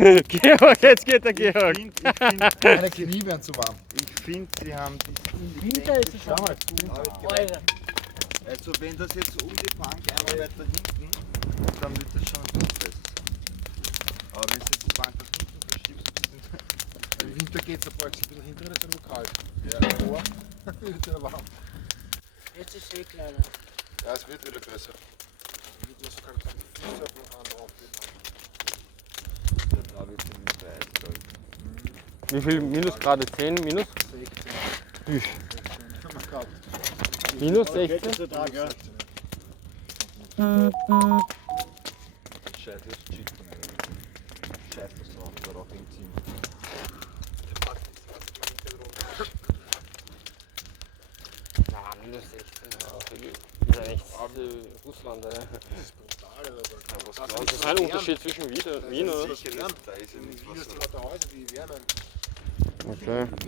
Georg, jetzt geht der Georg. Meine Knie werden zu warm. Ich finde, sie haben Im Winter ist es schon mal gut. Alter. also wenn das jetzt so um die Bank einmal weiter hinten, dann wird das schon ein bisschen besser sein. Aber wenn du jetzt die Bank nach hinten verschiebst, Im Winter geht es ein bisschen hinter, das ist aber kalt. Ja. Vor wird es wieder warm. Jetzt ist es eh kleiner. Ja, es wird wieder besser. Es wird nicht so kalt, dass die Füße auf den Hand aufgehen. da wird es nicht mehr eiskalt. Wie viel Minusgrade? 10 minus? 16. Haben wir gehabt. Minus 16? Scheiße, das ist Cheaten. Scheiße, das drauf, darauf hinziehen. Ja, minus 16. Das ist ja echt Russland. Das ist brutal. Das ist ein Unterschied zwischen Wien oder? Da ist ja nichts Wie Wasser. ist die Häuser, die wärmen? Okay.